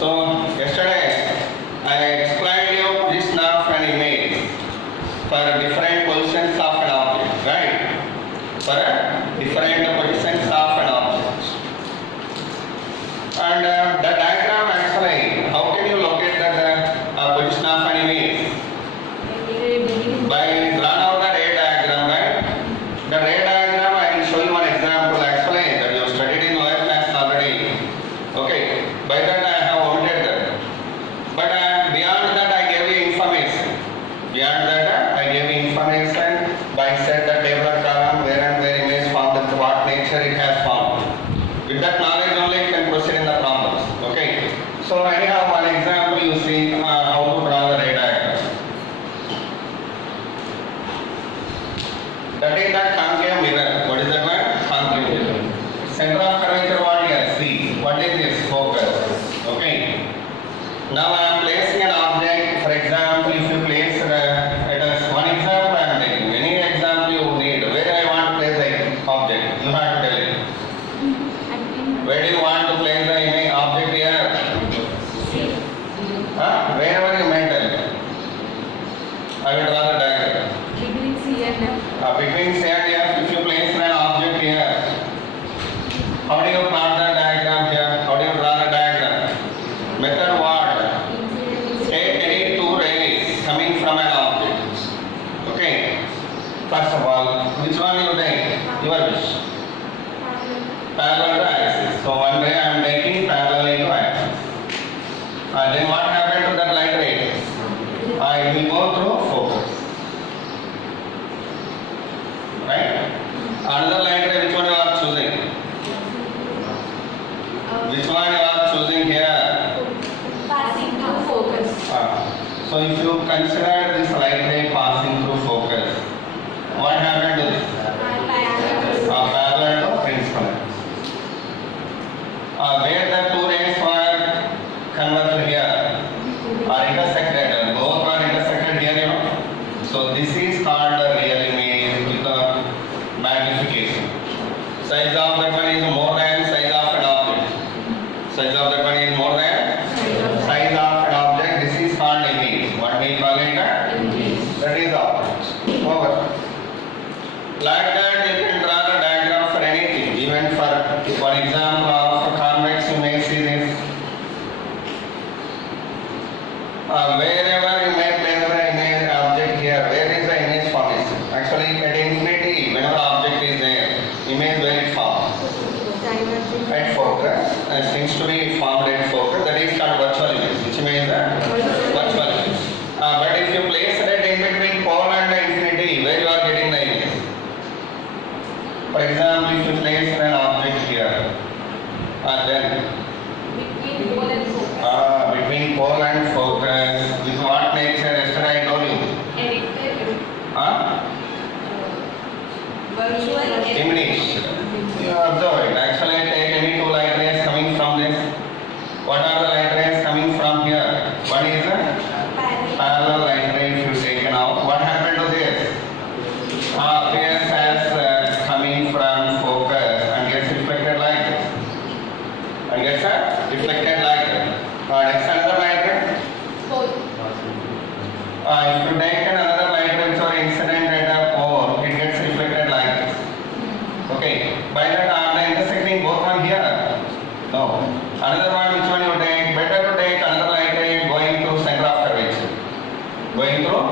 So yesterday I explained you position of an image for different positions of an object, right? For different positions of an object. And the diagram actually, how can you locate the position of an image? By drawn out the ray diagram, right? The ray diagram, I will show you one example actually that you studied in lower class already. Okay, by that I have omitted that. But beyond that I gave you information. Beyond that I gave you information by set the tabular column where and where image formed and what nature it has formed. With that knowledge only you can proceed in the problems. Okay. So anyhow one example you see how to draw the ray diagram. That is the concave mirror. What is that one? Concave mirror. Center of curvature what here? C. What is this? Focus. Okay. Now I am placing an object. For example, if you place it as one example I am taking. Any example you need. Where I want to place the object? You have to tell it. Where do you want to place the image object here? Wherever you may tell. I will draw the diagram. Between C and F. Between C and F, if you place an object here, how do you plot the diagram here? How do you draw the diagram? Method what? Take any two rays coming from an object. Okay. First of all, which one you take? Your wish. Parallel to axis. So one ray I am taking parallel to axis. Then what happened to that light ray? It will go through focus. Right? Another light ray, which one you are choosing? Which one you are choosing here? Passing through focus. So if you consider this light ray passing through focus, what happened to this? Parallel to principal. Where the two rays were converged here are intersected, both are intersected here, you know. So this is called a real image with a magnification. Size of that one is more than size of an object. Size of that one is more than size of an object. This is called image. What we call it? That is object. Over. Like that you can draw the diagram for anything. Even for example of convex you may see this. Wherever you may place the image object here, where is the image formation? Actually at infinity, whenever object is there, image where it forms? At focus. Seems to be formed at focus. That is called virtual image. Which means virtual image. But if you place it in between pole and infinity, where you are getting the image? For example, if you place an object here, then Between pole and focus. between pole and focus, with what nature? Yesterday I told you. Virtual Diminish. You observe it. Actually, take any two light rays coming from this. What are the light rays coming from here? One is a parallel light ray. If you take now, what happened to this? Appears as coming from focus and gets reflected like this. And gets reflected like that. Next another light ray. If you take another light ray which are incident at a pole, it gets reflected like this. Okay. By that are they intersecting both on here? No. Another one, which one you take? Better to take another light ray going through center of curvature. Going through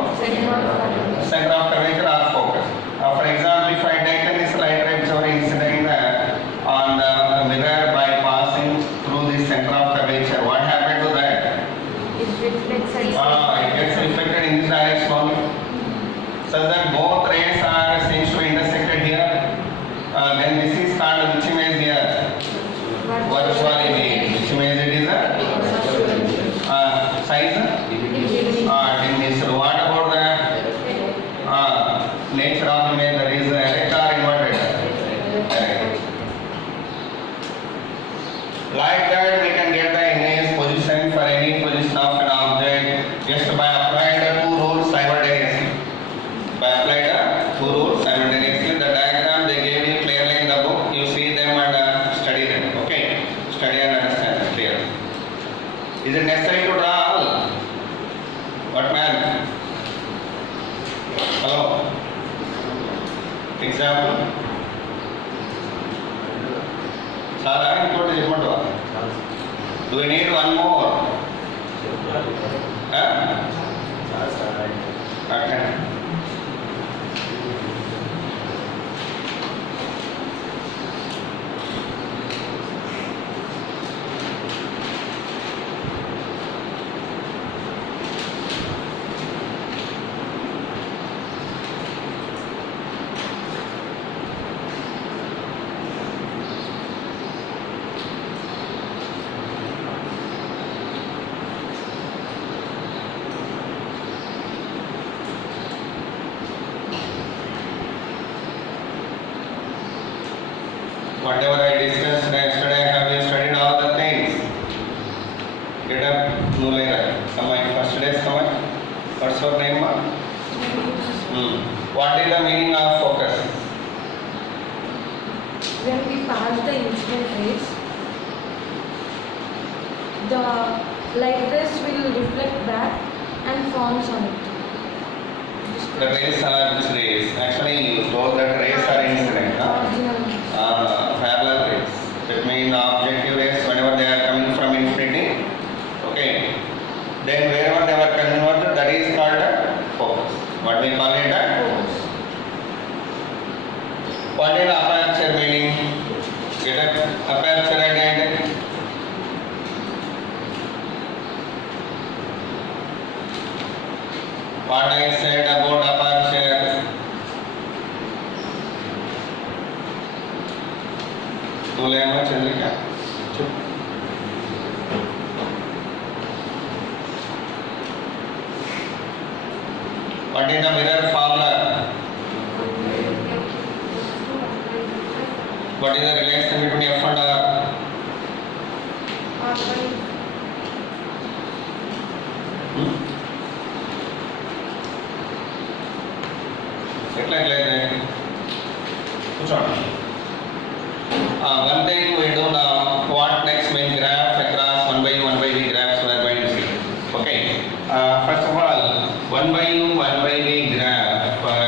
center of curvature or focus. For example, if I take this light ray which are incident on the mirror by passing through the center of curvature, what happened to that? It reflects It gets reflected in this direction only. So that both rays are seems to be intersected here. Then this is called which image here? Virtual image. Which image it is? Size? Diminish. What about the nature of image? That is erect or inverted? Erect. Like that we can get the image position for any position of an object just by applying the two rules simultaneously. By applying the two rules simultaneously, the diagram they gave you clearly in the book. You see them and study them. Okay, study and understand clearly. Is it necessary to draw all? What man? Hello? Example? Sara, you told us. Do we need one more? Huh? Okay. Whatever I discussed yesterday, have you studied all the things? Get up, Nulaira. Come on, first day, come on. What's your name, ma? What is the meaning of focus? When we pass the incident rays, the light rays will reflect back and forms on it. The rays are which rays? Actually, you told that rays are incident, parallel rays. That means objective rays, whenever they are coming from infinity, okay. Then wherever they were converted, that is called a focus. What we call it a focus. What is aperture meaning? Get up, aperture again. What I said about aperture. तो लेना चल क्या? What is the mirror formula? What is the relation between F and R? Like that. Which one? One thing we do now, what next mean graph across 1 by v graphs we are going to see. Okay. First of all, 1 by v graph for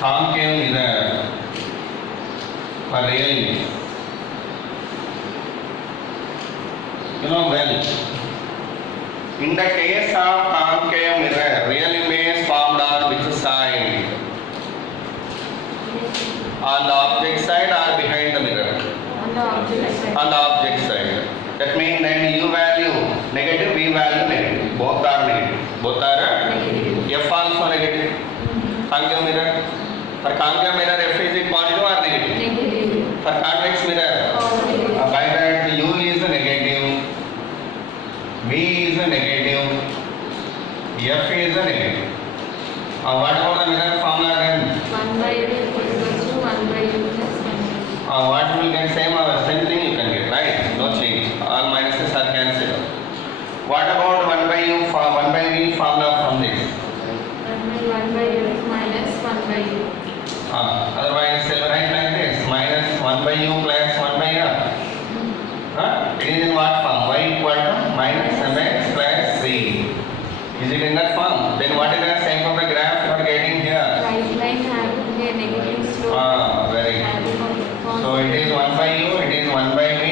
concave mirror for real image. You know well. In the case of concave mirror, real image formed on which side? On the object side or behind the mirror? On the object side. On the object side. That means then U value negative, V value negative. Both are negative. Both are Negative. F also negative. Concave mirror. For concave mirror, F is it positive or negative? Negative. For convex mirror, Positive. by that U is negative, V is negative, F is negative. What about the mirror formula then? 1 by v equals to 1 by u plus 1 by u. What will get same thing you can get, right? No change. All minuses are cancelled. What about 1 by u for 1 by v formula from this? 1 by u minus 1 by u. Otherwise, they'll write like this: minus 1 by u plus 1 by r. It is in what form? Y equal to minus mx plus 3. Is it in that form? Then what is the shape of the graph you are getting here? Right line having a negative slope. Very good. Having So it is 1 by u, it is 1 by v.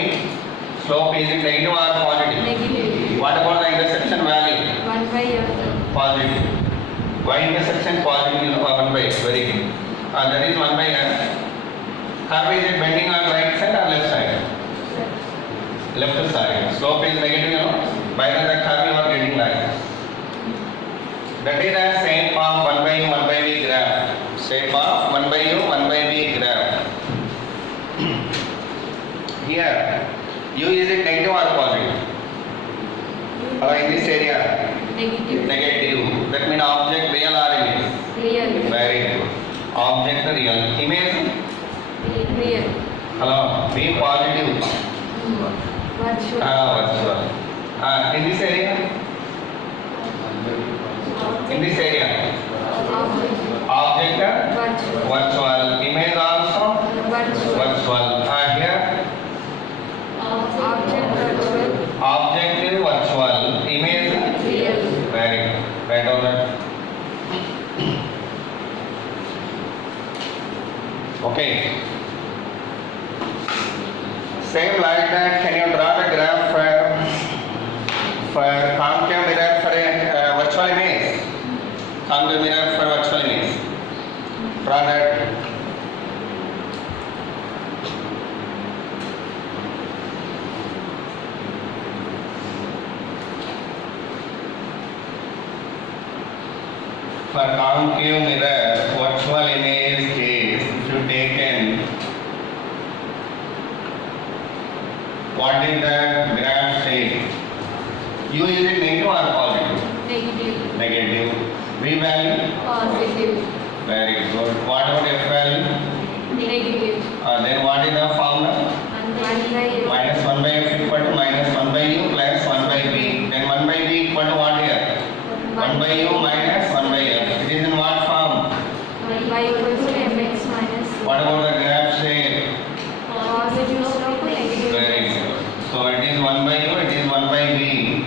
Slope is it negative or positive? negative. What about the intersection value? 1 by f. Positive. Y intersection positive 1 by x. Very good. That is 1 by f. Curve is it bending on right side or left side? Left side. Slope is negative, you know. By the curve you are getting like this. That is the shape of 1 by u, 1 by v graph. Shape of 1 by u, 1 by v graph. Here, u is it negative or positive? In this area, Negative. negative. That means object real or image? Real. Very good. Object real. Image? Real. Hello. Be positive. Virtual. Virtual. In this area? In this area? Object Virtual. virtual. Image also Virtual. virtual. Here? Object virtual. Same like that, can you draw the graph for concave mirror for a virtual image? Concave mirror for virtual image. Draw that. For concave mirror, virtual image is if you taken what is the graph shape? U is it negative or positive? Negative. Negative. V value? Positive. Very good. What about F value? Negative. Then what is the formula? 1 by Minus 1 by F equal to minus 1 by U plus 1 by V. Then 1 by V equal to what here? 1 by U minus 1 by F. It is in what form? y equals to mx minus. What about the graph shape? Positive slope, negative. Very good. So it is 1 by U, it is 1 by V.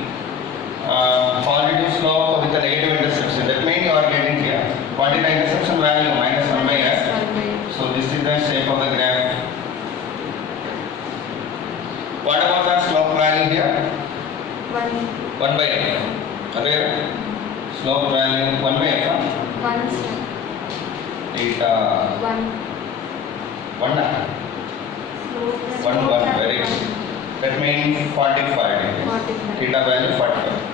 Positive slope with a negative intersection. That means you are getting here. What is the intersection value? Minus 1 by F. 1 by f. So this is the shape of the graph. What about the slope value here? 1 by F. Okay. Slope value 1 by F. 1 sir. Theta 1. 1. Slope 1 very good. That means 45 degrees. 45. Theta value 45.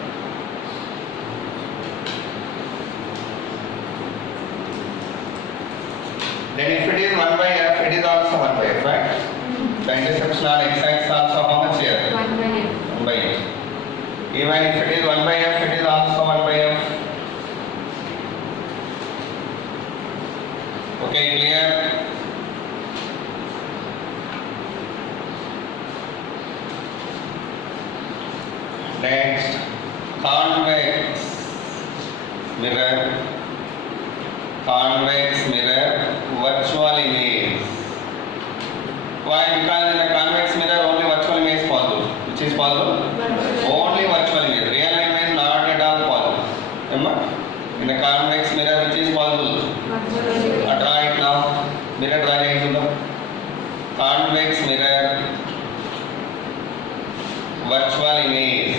Then if it is 1 by F, it is also 1 by F, right? The intersection on x-axis also how much here? 1 by f. 1 by F. Even if it is 1 by F, it is also 1 by F. Okay, clear? Next, convex mirror, virtual image. Why? Because in a convex mirror only virtual image is possible. Which is possible? Only virtual image. Real image not at all possible. Remember? In a convex mirror which is possible? Draw it now. Mirror drawing into the convex mirror, virtual image.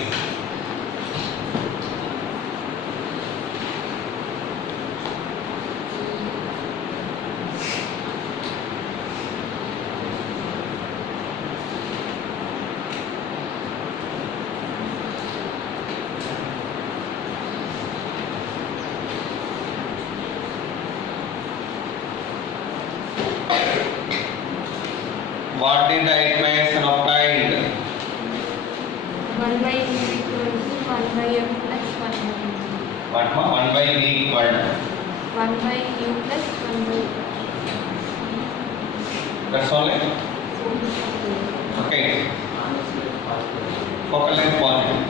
What is the equation obtained? 1 by u equals to 1 by f plus 1 by u. What? 1 by V equal to? 1 by u plus 1 by That's all. Okay. Focal length positive.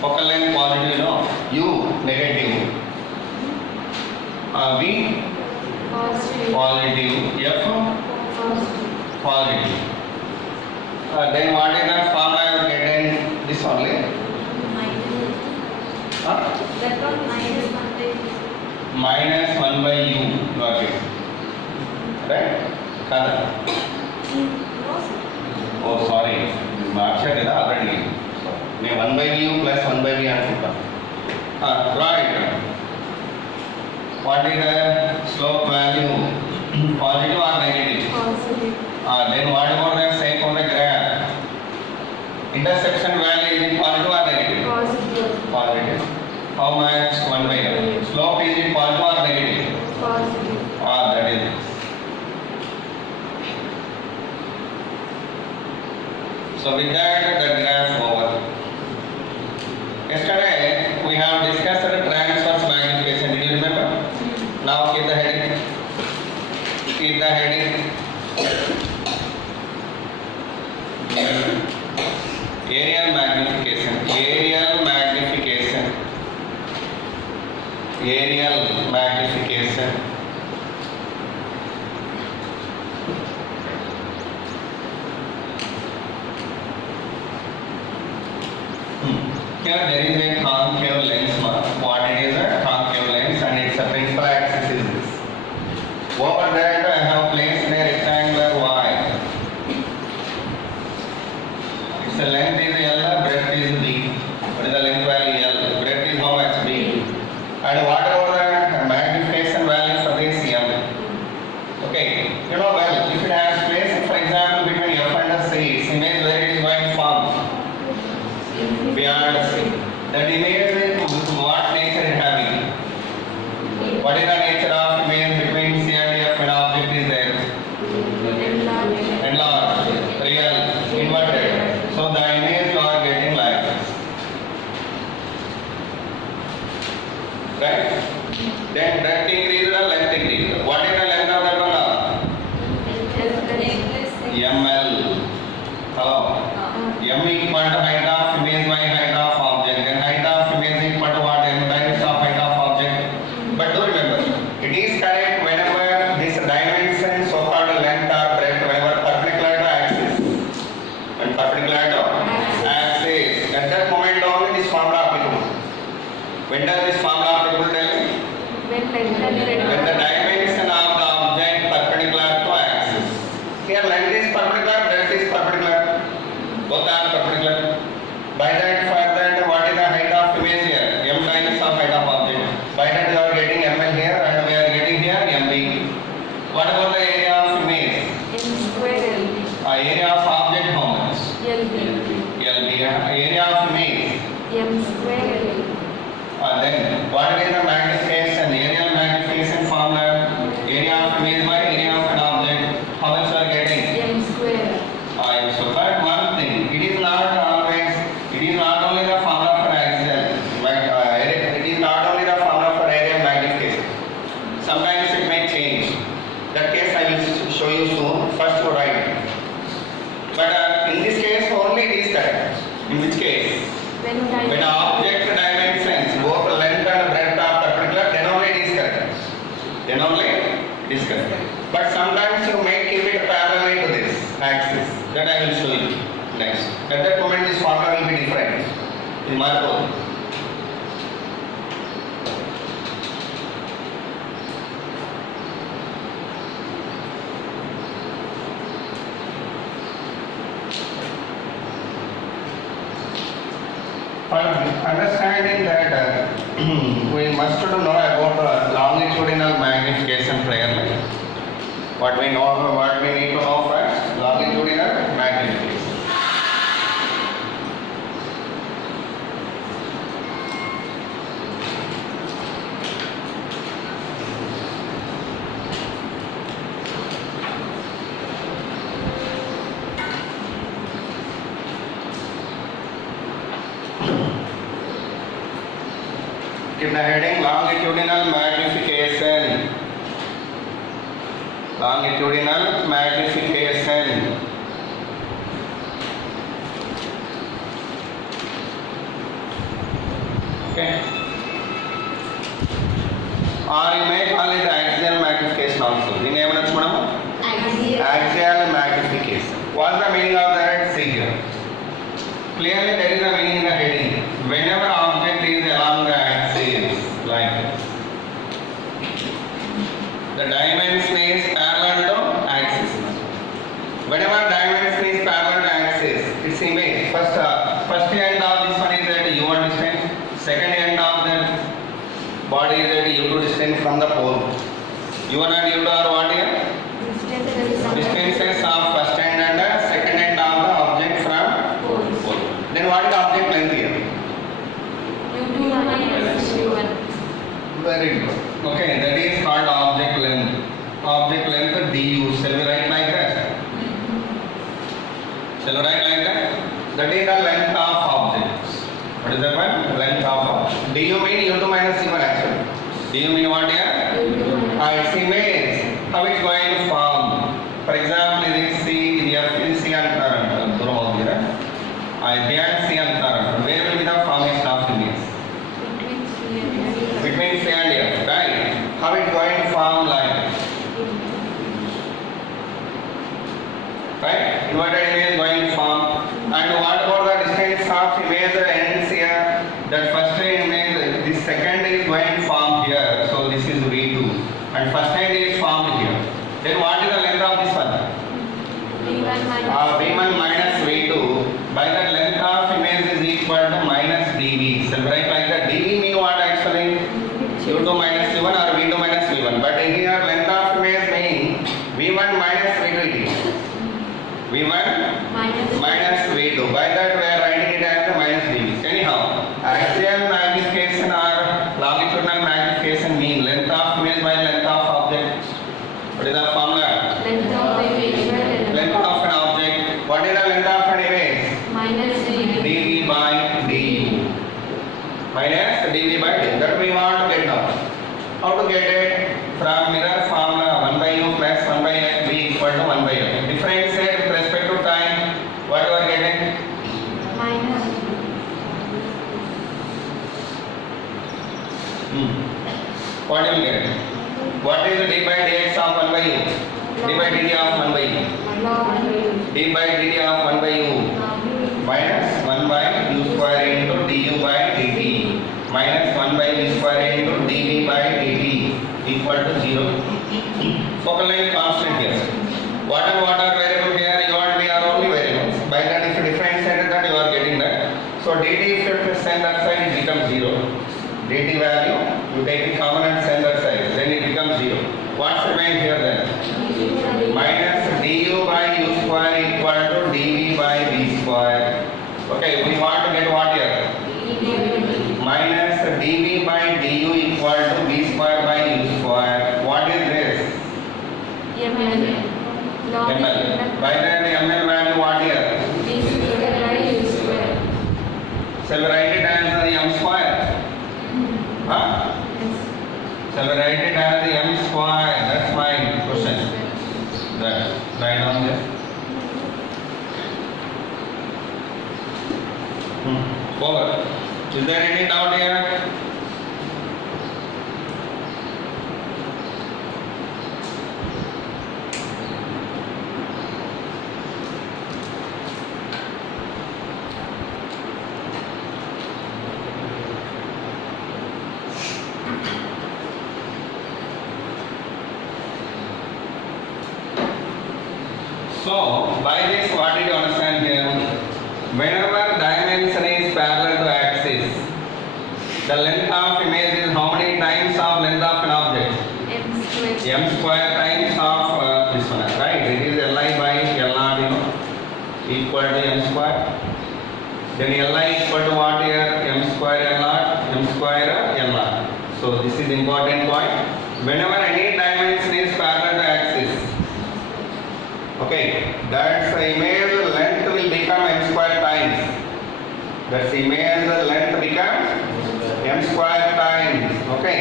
Focal length positive, you know. U negative. V positive. positive. F Positive. positive. Then what is the formula you are getting? This only. Minus. Huh? That one minus 1 by u. Minus 1 by U you are getting. Right? Kada? Oh sorry. Marched already. So, 1 by U plus 1 by V answer. Right. What is the slope value? Positive or negative? Positive. Then what about the shape of the graph? Intersection value is it positive or negative? Positive. Positive. How much? 1 by F. Slope is it positive or negative? Positive. That is it. So with that the graph over. Yesterday we have discussed the transverse magnification. Did you remember? Now keep the heading. Keep the heading. Aerial magnification. Aerial magnification. Aerial magnification. Here there is a concave lens mark. What it is a concave lens and its principal axis is this. Over that I have placed a rectangular Y. ml. Hello. M equal to height of image by height of object. Then height of image equal to what? M times of height of object. But do remember, it is correct whenever this dimension, so-called length or breadth, whenever perpendicular to axis and perpendicular to axis, at that moment only this formula applicable. When does this formula applicable? Tell me. When the dimension of the object perpendicular to axis. Here length is perpendicular, breadth is perpendicular. Both are perpendicular. By that, for that, what is the height of image here? M times of height of object. By that, you are getting ml here and we are getting here mb. What about the area of image? M square LB. Area of object how much? LB. LB. Area of image. M square LB. Then what is the magnification? Area magnification formula. Area of image by area of an object. How much you are getting? M square. So that one thing. It is not always. It is not only the formula for axial. It is not only the formula for area magnification. Sometimes it may change. That case I will show you soon. First you write. But in this case only it is correct. In which case? When object dimensions both length and breadth are perpendicular, then only it is correct. Then only it is correct. But sometimes you may keep it parallel to this axis. That I will show you next. At that moment this formula will be different. In Marco. For understanding that we must know about longitudinal magnification clearly. What we need to know first, longitudinal magnification. Keep the heading longitudinal magnification. Longitudinal magnification. Okay. Or you may call it axial magnification also. In name of axial magnification. What's the meaning of that? See here. Clearly there is a meaning in the heading. Whenever object is along the axis like this, the dimension is parallel to axis. Whenever dimension is parallel to axis, its image first end of this one is at u1 distance, second end of the body is at u2 distance from the pole. u1 and u2 are what here? Distances of first end and second end of the object from pole. Then what is the object length here? U2 minus U1. Very good. Okay, that is called object length. Object length du. Shall we write like that? Shall we write like that? That is the length of objects. What is that one? Length of object. Du mean u2 minus u1 actually. Du mean what here? Its image. How it's going to form. For example, this C, C antaran. Duram avudira. Behind C antaran. Where will be the formation of image? Between C and F, right? How it going to form like this? Right? Inverted image going to form. And what about the distance of image ends here? That first image, this second is going to form here. So this is V2. And first end is formed here. Then what is the length of this one? V1 minus V2. By that length of image is equal to minus dV. So write like that. dV mean what actually? U2 minus U1 or V2 minus V1. But in here length of image mean V1 minus V2 it is. V1 minus V2. By that we are writing it as the minus dV. Anyhow, axial magnification or longitudinal magnification mean length of image by length of object. What is the formula? Length of image. Length of an object. What is the length of an image? Minus dV. dV by du. Minus dV by du. That we want to get now. How to get it? From mirror formula 1 by u plus 1 by x b equal to 1 by f. Differentiate with respect What you will get? What is the d by dx of 1 by u? D by dt of 1 by u. D by dt of 1 by u minus 1 by u square into du by dt minus 1 by u square into dv by dt equal to 0. Focal length constant here. What and what are variable here? You and we are only variables. By that, if you differentiate that, you are getting that. So dt, if you send that side, it becomes 0. dt value, you take it common and send that side, then it becomes 0. What's remain here then? Minus du by u square equal to dv by v square. Okay, we want to get what here? Minus dv by du equal to v square by u square. What is this? ml. ml. By that ml value what here? V square by u square. Shall we write it as the m square? Huh? Shall we write it as the m square? That's my question. That write down there. Over. Is there any doubt here? So, by this, what did you understand here? Whenever dimension is parallel to axis, the length of image is how many times of length of an object? M square times of this one, right? It is Li by L0, you know, equal to M square. Then Li equal to what here? M square L0, M square L0. So, this is important point. Whenever any dimension is parallel to axis, okay, that's the image length will become m square times. That's image length becomes m square times. Okay.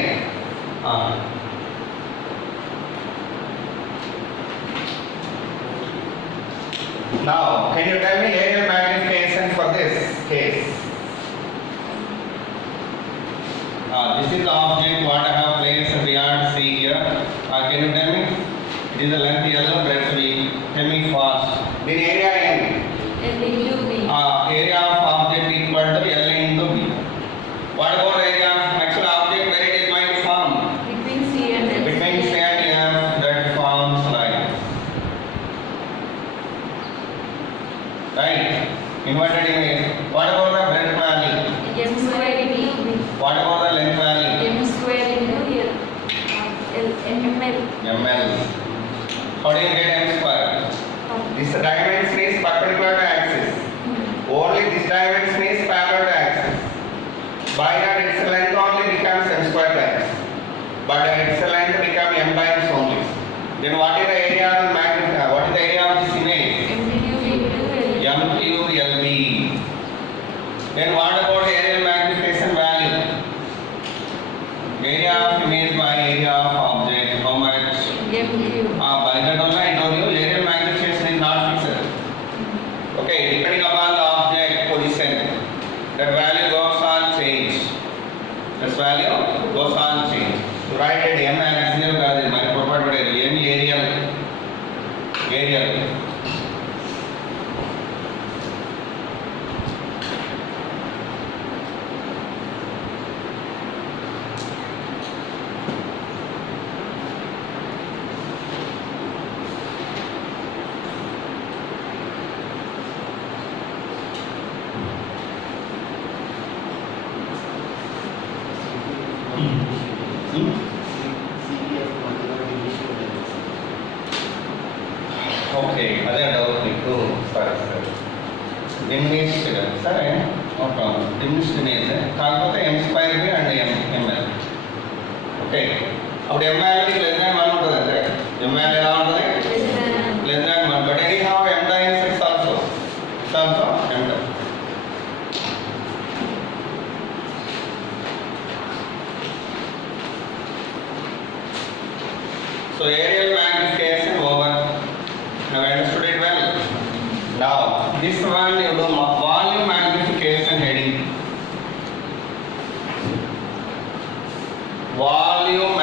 Now, can you tell me aerial magnification for this case? This is the object what I have placed beyond C here. Can you tell me? It is the length L, breadth V. Tell me fast. Then area N. Area of object equal to L into B. What about area? Actual object where it is going to form? Between C and F. Between C and F that forms line. Right? Inverted image. What about the breadth value? M square into What about the length value? M square into ml. ml. How do you get m square? This dimension is perpendicular to axis. Only this dimension is parallel to axis. By that its length only becomes m square times. But its length becomes m times only. Then what is the area of magnifier? What is the area of this image? MQLB. Then what about aerial magnification value? Area of image by area of object. How much? By that only I told you aerial magnification is not fixed. Okay, depending upon the object position, that value goes on change. This value goes on change. Write it m axial కాదు మరి పొరపాటు పడేది m aerial. Okay అదే doubt మీకు సరే diminished సరే no problem diminished image కాకపోతే m square B and ml okay అప్పుడు ml కి లెస్ దాన్ 1 ఉంటుంది అంతే ml ఎలా ఉంటుంది less than 1 but anyhow m times it's also m times so aerial magnification over. Have I understood it well? Now, this one you do volume magnification heading. Volume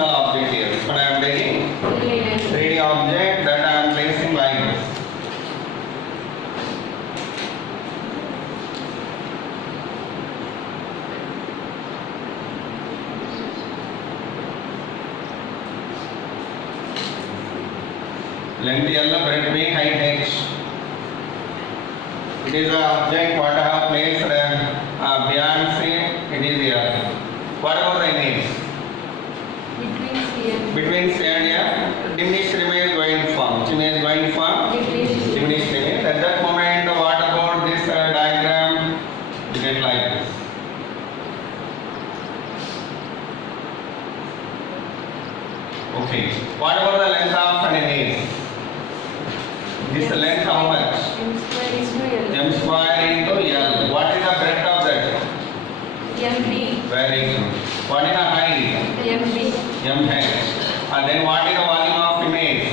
three-dimensional object here. But I am taking 3D object that I am placing like this. Length L, breadth B, height H. It is an object what I have placed beyond C, it is here. What about the image? Between C and F, diminished image going to form. Which image going to form? Diminished image. At that moment, what about this diagram? You get like this. Okay. What about the length of an image? This length how much? M square into L. What is the breadth of that? MB. Very good. What is the height? MB. MH. And then what is the volume of image?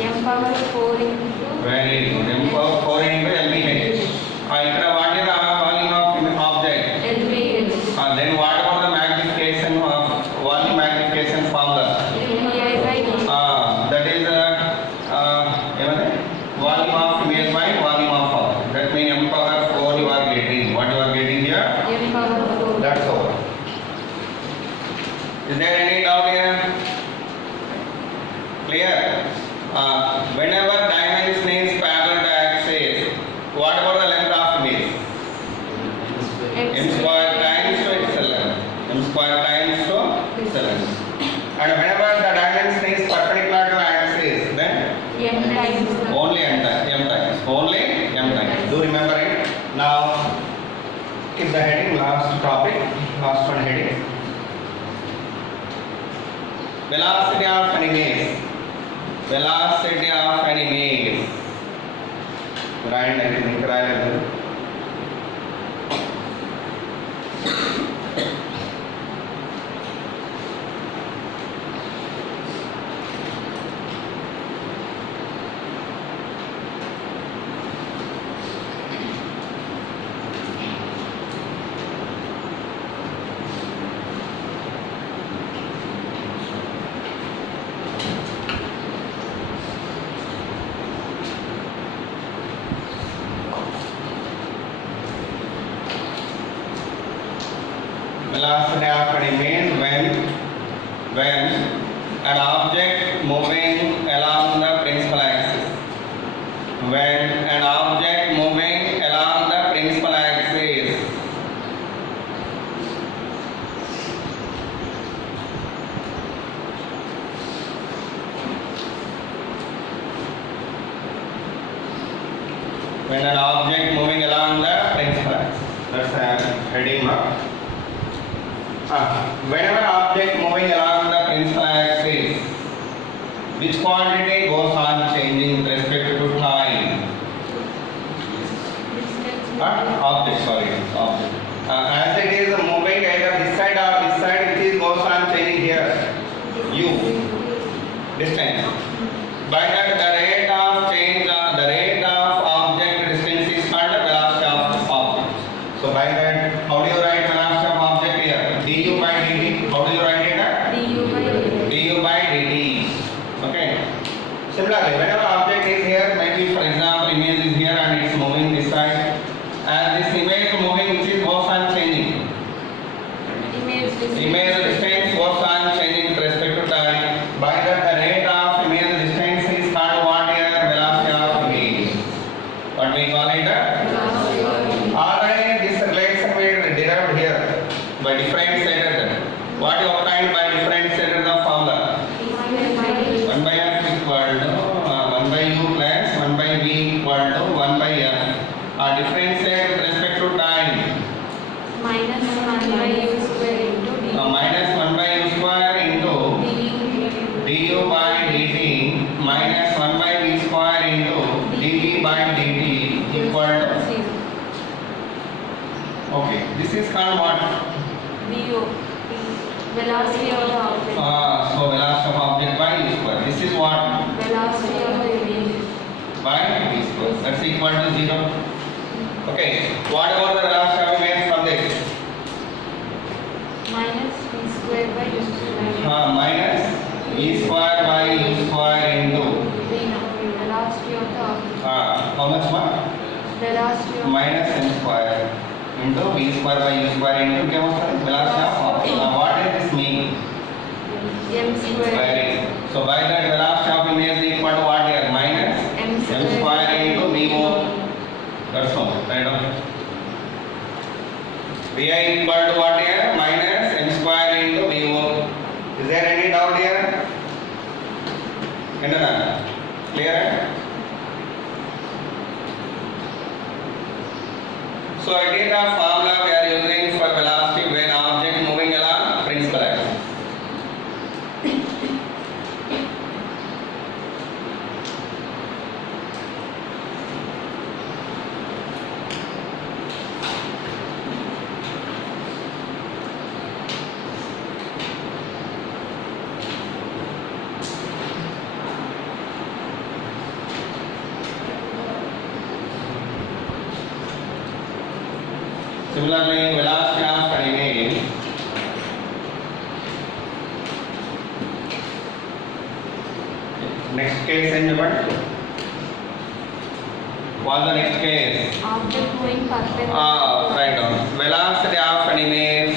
M power 4 into. Very good. M power 4 into LBH. Here what is the volume of object? LB. Then what about the magnification of volume magnification formula? That is volume of image by volume of object. That means M power 4 you are getting. What you are getting here? M power 4. That's all. Is there any doubt here? Clear? Whenever dimension is parallel to axis, what about the length of image? M square times to its length. M square times to its length. And whenever the dimension is perpendicular to axis, then M times. only M times. Only M times. Do remember it. Now, keep the heading. Last topic. Last one heading. Velocity of an image. Velocity of an image. Write anything. Write. Velocity of an image when an object moving along the principal axis. When an object moving along the principal axis. When an object moving along the principal axis. That's a heading mark. Whenever object moving along the principal axis, which quantity goes on changing with respect to time? Object. As it is moving either this side or this side, it is goes on changing here. U. Distance. By that, the rate of change, the rate of object distance is called the velocity of object. So by that, how do you write velocity of object here? Du by dt. How do you write it? Du by dt. Okay. Similarly, whenever object is here, maybe for example image is here and it's moving this side, and this image moving which is goes on changing. Image distance goes on changing with respect to time. By that, the rate of image distance is called what here? Velocity of image. What we call it? Already this relation we derived here by differentiated. What you obtained by differentiated the formula? 1 by f equal to 1 by u plus 1 by v equal to 1 by f. Differentiate with respect to time. Minus 1 by u square into d. Minus 1 by u square into du by dt minus 1 by v square into dv by dt equal to. Okay, this is called what? du. Velocity of the object. So velocity of object by u square. This is what? Velocity of the image. By v square. That's equal to 0. Okay. What about the velocity of image from this? Minus v square by u square. Minus E square by U square into velocity of the object. how much more? Velocity of Minus m square into V square by U square into क्या होता है? Velocity of what does this mean? m square. Very. So by that velocity of image is equal to what here? Minus M m square into V more. That's all. Right on. Vi equal to what here? Minus m square into V more. Is there any doubt here? Clear? So it is the formula we are using for velocity when object moving along principal axis. Similarly, velocity of an image next case in the what? What's the next case? object moving perpendicular. Right on. Velocity of an image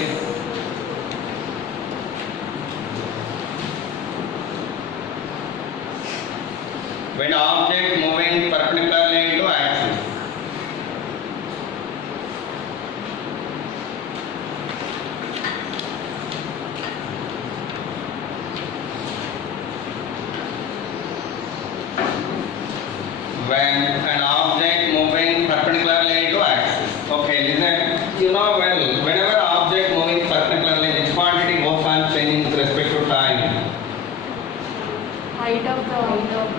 when object moving perpendicularly to axis. When an object moving perpendicularly to axis. Okay, listen. You know well, whenever object moving perpendicularly, this quantity goes on changing with respect to time. Height of the object.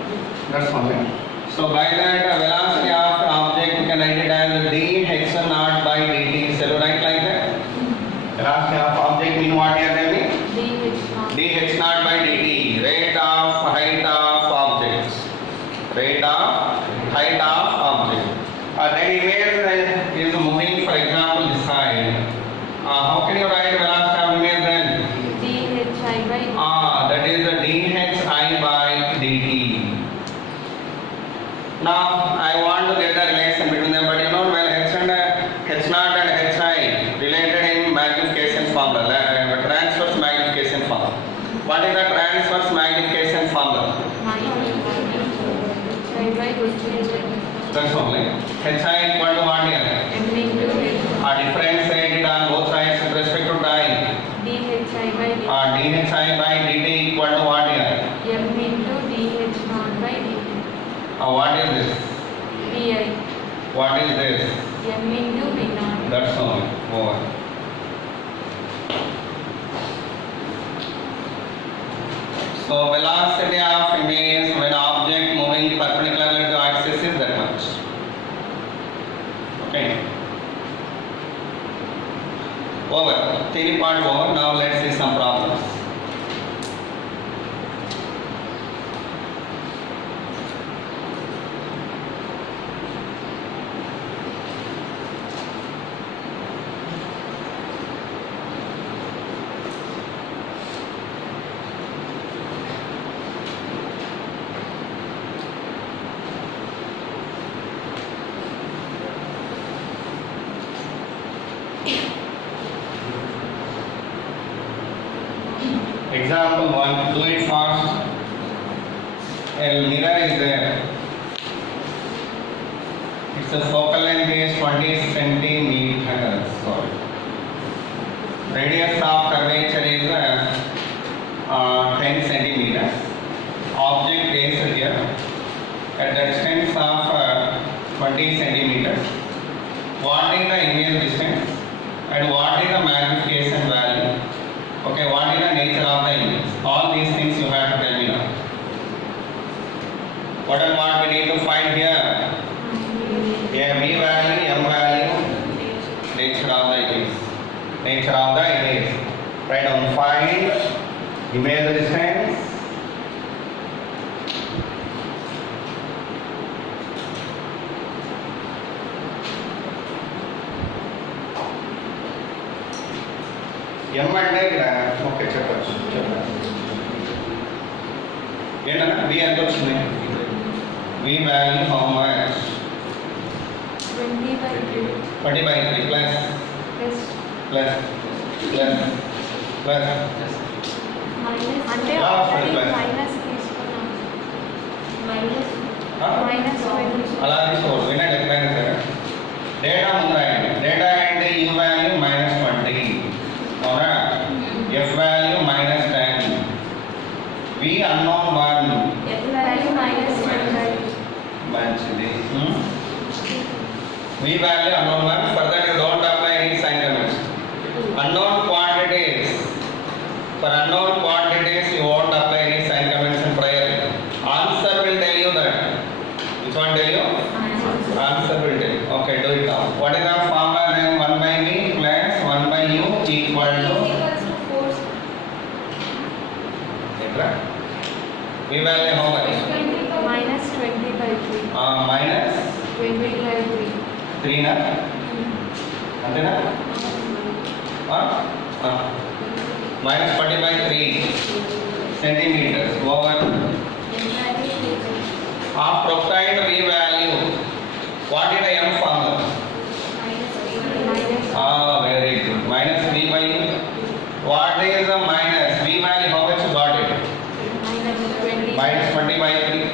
That's fine. So by that velocity of object we can write it as d h naught by dt. Shall we write like that? Velocity of object mean what here they mean? dh naught. dh naught by dt. Rate of height of objects. Rate of height of object. Then image is moving, for example, this side. How can you write velocity of image then? dhi by That is the dhi by dt. Now I want to get the relation between them, but you know well h naught and hi related in magnification formula, transverse magnification formula. What is the transverse magnification formula? hi by That's only. Hi equal to what here? m into h. Differentiated on both sides with respect to time. dhi by dt. Dhi by dt equal to what here? m into dh naught by dt. What is this? vi. What is this? m into v naught. That's all. Over. So velocity of image when object moving perpendicularly to axis is that much. Okay. Over. Theory part over. Now let's see some problems. Example 1, do it fast. A mirror is there. Its focal length is 20 centimeters. Sorry. Radius of curvature is 10 centimeters. Object is here at the distance of 20 centimeters. What is the image distance and what is the magnification value? Okay, what is the nature of the image? All these things you have to tell me now. What and what we need to find here? Yeah, V value, M value, nature of the image. Nature of the image. Write down, find image distance. M అంటే ఇక్కడ okay చెప్పచ్చు చెప్పండి ఏంటన్నా v ఎంత వచ్చింది v value how much 20/3 plus plus plus plus plus minus అంటే Yeah, already plus. minus తీసుకున్నాం minus minus 20 అలా తీసుకోవద్దు వినండి ఎప్పుడైనా సరే డేటా ముందు రాయండి డేటా అంటే u వాల్యూ -20 అవునా f value -10 v unknown 1 f value minus 25 మంచిది v value unknown 1 further you don't apply any sign convention unknown quantities for unknown quantities you won't apply any sign convention prior answer will tell you that which one tell you answer will tell you okay do it now what is the formula name 1 by v plus 1 by u equal to etra v value how much minus 20/3 minus 20/3 3 na అంతేనా minus 40/3 centimeters over of obtained v value what is the m formula very good minus v by what is the minus v value how much you got it minus 20/3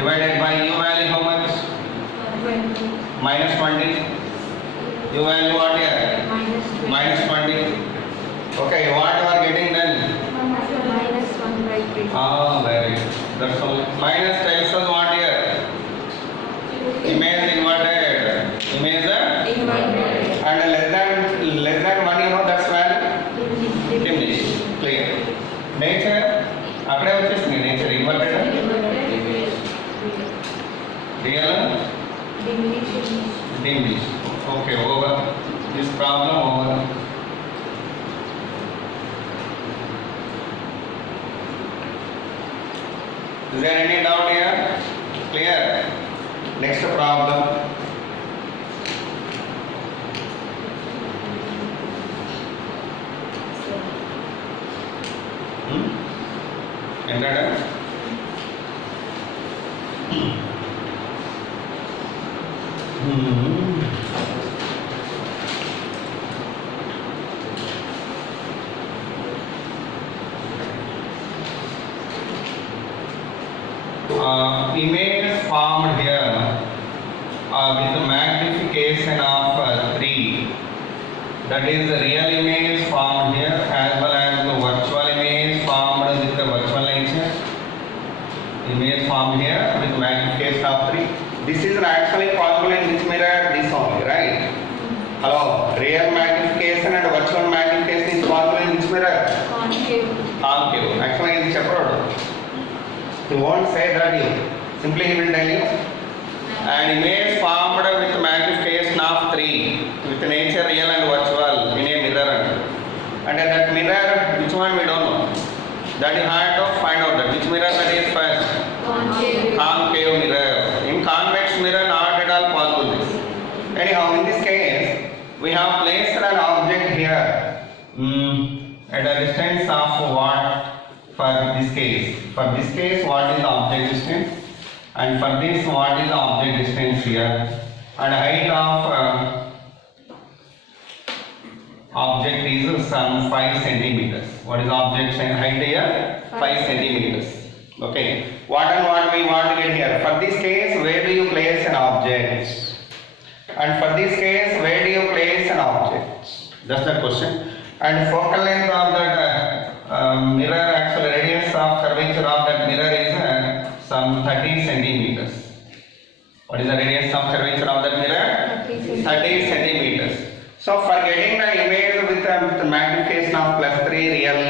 divided by u value how much minus 20 u value what here minus 20 okay what you are getting then minus 1/3 very good that's all minus tells us what here image inverted image inverted and less than 1 you know that's when diminished clear nature అక్కడే వచ్చేసింది nature inverted real diminished okay over this problem over is there any doubt here clear next problem entada image formed here with magnification of 3 that is the real image formed here as well as the virtual image formed with the virtual nature image formed here with magnification of 3 this is actually possible in which mirror this only right hello real magnification and virtual magnification is possible in which mirror concave actually ఇది చెప్పడు he won't say that you simply he will tell you an image formed with magnification of 3 with nature real and virtual in a mirror and that mirror which one we don't know that you have to find out that which mirror that is first concave mirror in convex mirror not at all possible this anyhow in this case we have placed an object here at a distance of what for this case what is the object distance and for this what is the object distance here and height of object is some 5 centimeters what is object height here 5 centimeters okay what and what we want to get here for this case where do you place an object and for this case where do you place an object that's the question and focal length of that mirror actual radius of curvature of that mirror is some 30 centimeters what is the radius of curvature of that mirror 30 centimeters so for getting the image with the magnification of +3 real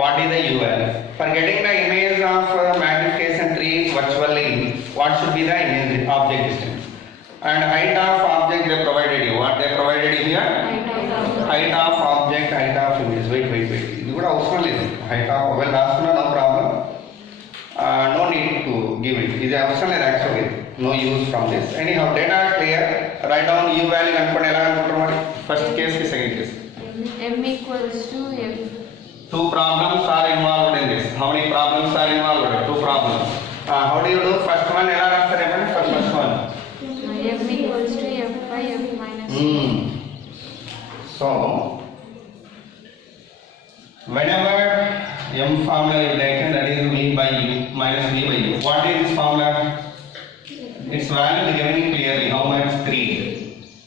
what is the u value for getting the image of magnification 3 virtually what should be the image object distance and height of object they provided you what they provided you here height of object height of image wait ఇది కూడా అవసరం లేదు height of well రాస్తున్నా no problem no need to give it ఇది అవసరం లేదు actually no use from this anyhow data clear write down u value కనుక్కోండి ఎలా అనుకుంటారు మరి first case కి second case m equals to f two problems are involved in this how many problems problems are involved. 2 problems. How do you do? First one, ఎలా రాస్తారు ఏమంటే first one. F equals to F by F minus So, whenever m formula is taken, that is v by u minus v by u. What is this formula? Its value is given clearly. How much? 3.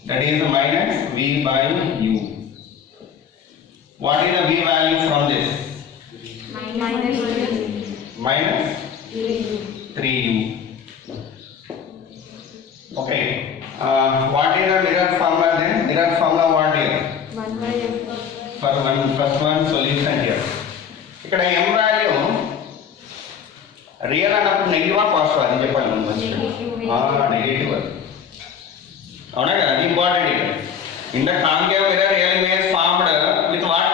That is minus v by u. What is the v value from this? Minus 3u. Okay. What is the mirror formula then? Mirror formula what is? 1 by F. First one solution here. ఇక్కడ m value real అన్నప్పుడు negative positive అని చెప్పాలి ముందు negative అవునా కదా అది important ఇక్కడ in the concave mirror real image formed with what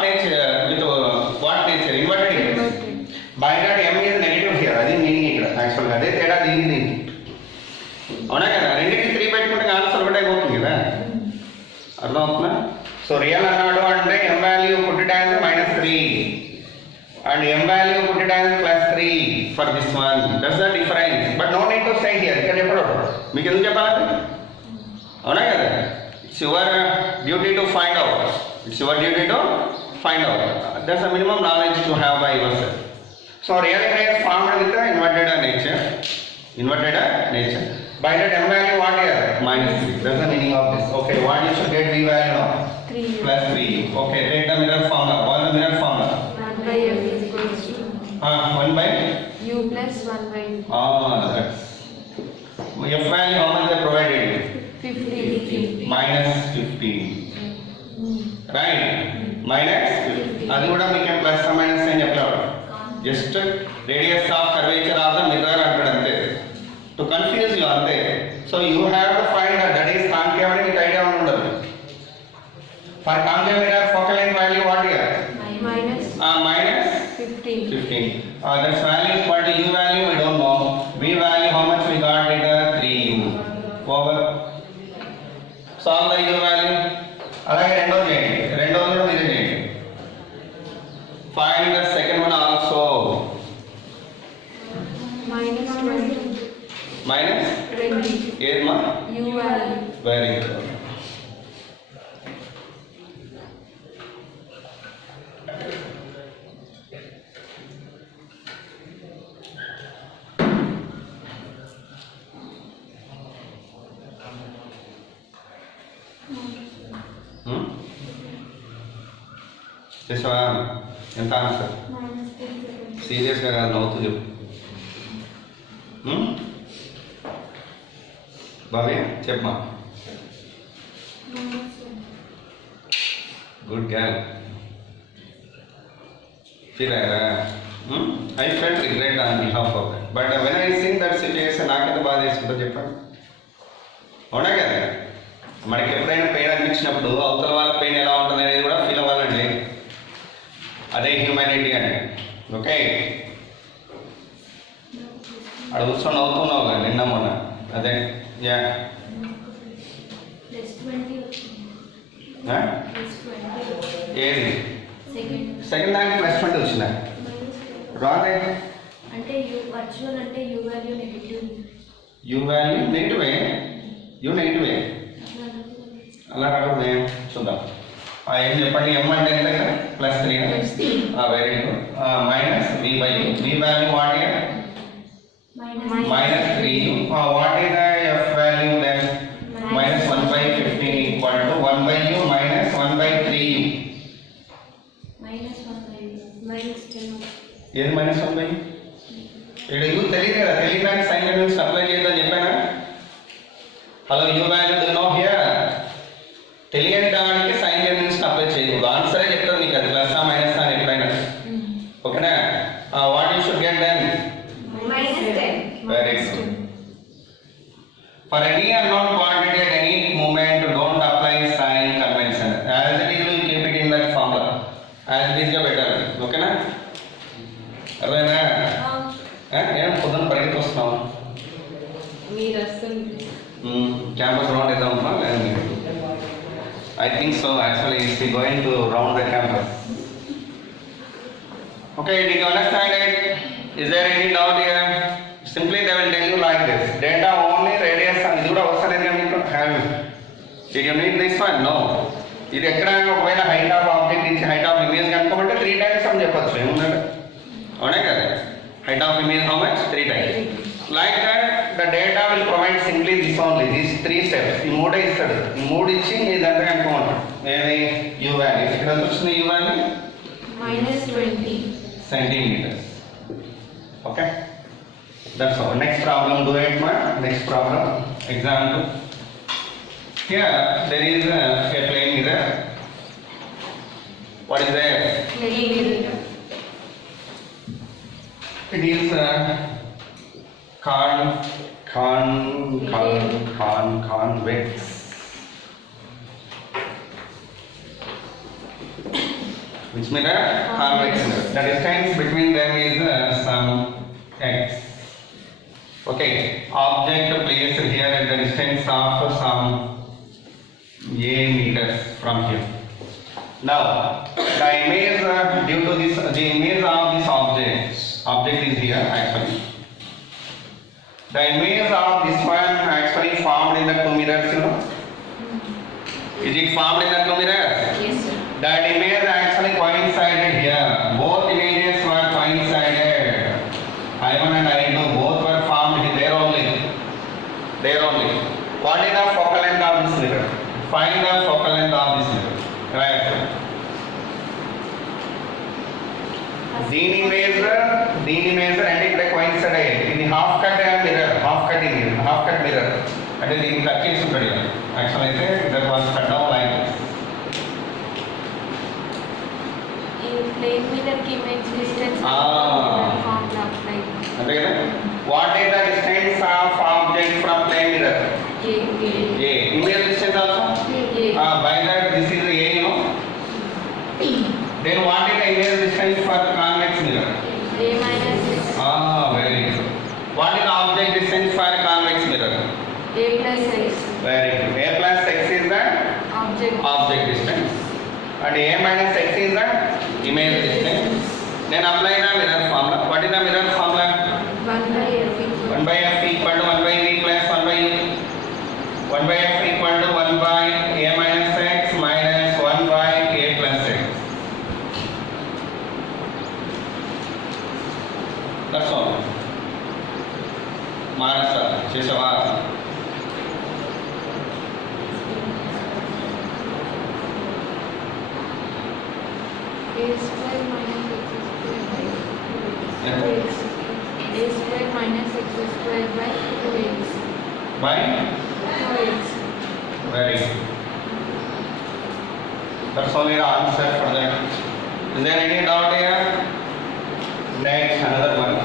nature inverted image by that m is negative here అది మీనింగ్ ఇక్కడ యాక్చువల్ గా అదే తేడా దీనికి అవునా కదా రెండింటికి 3 పెట్టుకుంటే ఆన్సర్ ఒకటే అయిపోతుంది కదా అర్థం అవుతుందా సో రియల్ అన్నాడు అంటే m value put it as -3 and m value put it as +3 for this one. That's the difference. But no need to say here. ఇక్కడ చెప్పడు మీకు ఎందుకు చెప్పాలి అవునా కదా it's your duty to find out. It's your duty to find out. That's the minimum knowledge to have by yourself. So real image formed with the inverted nature. By that m value what here? -3. That's the meaning of this. Okay, what you should get v value now? 3 +3. Okay, take the mirror formula. What is the mirror formula? 1 by F is equals to 1 by u plus 1 by that's f value how much they provided you? 50. -15. Right? -15. అది కూడా మీకు plus minus అని చెప్పాడు just radius of curvature of the mirror అంటాడు అంతే to confuse you అంతే so you have to find that is concave అని మీకు ఐడియా ఉండదు for concave mirror focal length value what here minus -15. That's value equal to u value we don't know. V value how much we got it 3u over. Solve the u value. అలాగే రెండోది చేయండి రెండోది కూడా మీరే చేయండి. Find the second one also. minus 20 ఏది మా u value very good చేసావా ఎంత ఆన్సర్ సీరియస్గా కాదు నవ్వుతూ చెప్పు బాబీ చెప్పమా గుడ్ గర్ల్ ఫీల్ అయ్యారా I felt regret on behalf of that but when I seen that situation నాకెంత బాధ వేసుకుంటో చెప్పండి అవునా కదా మనకి ఎప్పుడైనా పెయిన్ అనిపించినప్పుడు అవతల వాళ్ళ పెయిన్ ఎలా ఉంటుంది అనేది కూడా ఫీల్ అవ్వాలండి అదే హ్యూమానిటీ అంటే ఓకే అక్కడ కూర్చొని నవ్వుతున్నావు కదా నిన్న మొన్న అదే యా ఏది సెకండ్ దానికి +20 వచ్చిన రాదే అంటే వర్చువల్ అంటే u value negative u value నెగిటివే యూ నెగిటివే అలా రాకూడదే చూద్దాం ఏం చెప్పండి m అంటే ఎంత కదా +3 very good minus v by u v value what here -3u what is the f value then -1/15 equal to 1 by u minus 1 by 3u ఏది -1 by ఇక్కడ u తెలియదు కదా తెలియడానికి సైన్ కన్వెన్షన్ అప్లై చేద్దాం చెప్పానా hello u value do know here తెలియని దానికి sign convention apply చేయకూడదు ఆన్సరే చెప్తాను నీకు అది ప్లస్ మైనస్ అని ఎప్పుడైనా ఓకేనా what you should get then -10 very good for any unknown quantity at any moment don't apply sign convention as it is you keep it in that formula as it is గా పెట్టాలి ఓకేనా అర్థమైనా నేను పొద్దున పరిగెత్తి వస్తున్నాను మీరు అసలు క్యాంపస్ రౌండ్ వేద్దామా లేదు I think so actually is he going to round the campus okay did you understand it Is there any doubt here? Simply they will tell you like this. Data only radius and ఇది కూడా వస్తలేదు మీకు. Did you need this one? No. ఇది ఎక్కడ ఒకవేళ height of object ఇచ్చి height of image కనుక్కోమంటే 3 times అని చెప్పొచ్చు. ఏముందండి? అవునే కదా? Height of image how much? 3 times. Like that, the data will provide simply this only. These 3 steps. ఈ మూడే ఇస్తాడు. ఈ మూడు ఇచ్చి ఇదంతా కనుక్కోమంటాడు. ఏది u value. ఇక్కడ వచ్చిన u value -20 centimeters. Okay. That's all. Next problem. Do it, man. Next problem. Example. Here there is a plane mirror. What is there? It is convex. Which mirror? Convex mirror. The distance between them is some x. Okay. Object placed here at the distance of some a meters from here. Now, the image due to this, the image of this object is here actually. The image of this one actually formed in the two mirrors, you know. Is it formed in the two mirrors? Yes, sir. That image actually coincided here. Both images were coincided. I1 and I2 both were formed there only. There only. What is the focal length of this mirror? Find the focal length of this mirror. Right. దీని image అంటే ఇక్కడ coincide అయ్యేది. ఇది half cut mirror అంటే దీన్ని cut చేసి ఉంటాడు. Actual అయితే that was cut down like In plane mirror की image distance formula apply. అంతే కదా. What is the distance of object from plane mirror? A. Image distance also? By that this is a, you know. Then what is the image distance for convex mirror? A minus x. Very good. What is the object distance for convex mirror? A plus x. Very good. A plus x is the object distance. And A minus x is the image distance. Then apply the mirror formula. What is the mirror formula? 1 by f equal to 1 by v plus 1 by u. 1 by f equal to 1 by a minus x minus 1 by a plus x. That's all. Manasa, Cheshava. A square minus x square by 2x. A square minus x square by 2x. By? 2x. Very good. That's only the answer for that. Is there any doubt here? Next, another one.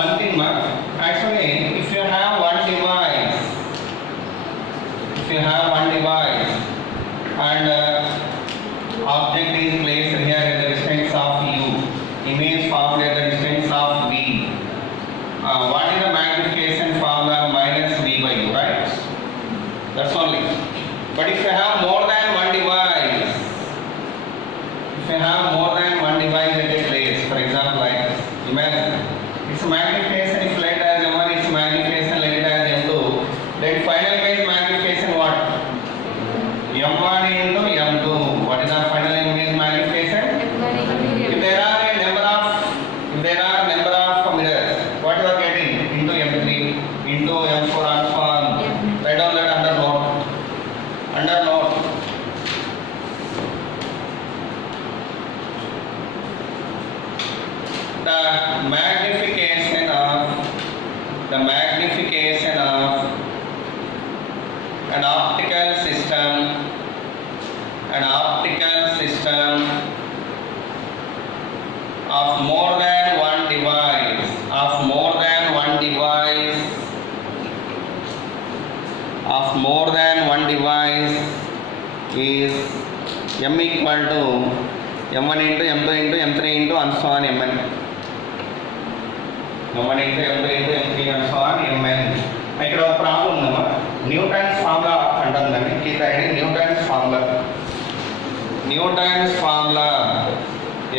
One thing, actually, if you have one device and object is placed here at the distance of u, image formed at the distance of v, what is the magnification formula? Minus v by u, right? That's only. But if you have more than one device at a place, for example like this, imagine its magnification is let as m1, its magnification let it as m2, then final image magnification what? m1 into m2. What is the final image magnification? If there are number of mirrors, what you are getting? Into m3, into m4 and so on. Write down that under note. The magnification of an optical system of more than one device is m equal to m1 into m2 into m3 into and so on mn. m1 into m2 into m3 and so on mn. ఇక్కడ ఒక problem ఉందమ్మా. Newton's formula అంటుందండి. Keep it Newton's formula. Newton's formula.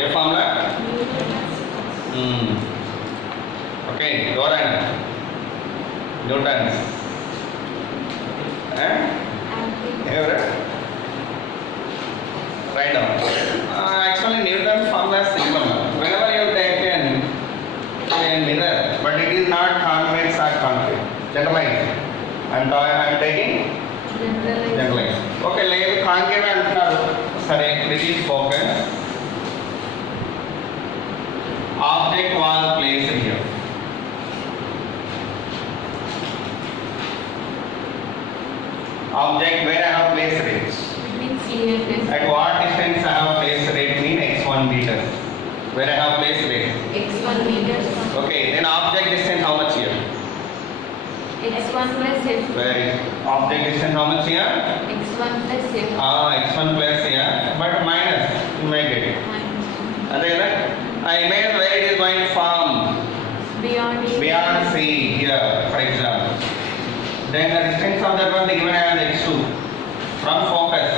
ఏ formula? Okay, ఎవరైనా Newton's ఎవరు write down. Actually Newton's formula simple. whenever you take a mirror but it is not convex or concave, generalize. I'm taking generalize. Okay, లేదు concave అంటున్నారు. సరే, it is focus. Object was placed here. Object where I have placed it. At what distance I have placed it mean x1 meters. Where I have placed it. x1 meters. Okay, then object distance how much here? x1 plus f. Very. Object distance how much here? x1 plus f. x1 plus here, but minus you make it. And then I imagine where it is going from. Beyond C here, for example. Then the distance of that one given as x2 from focus.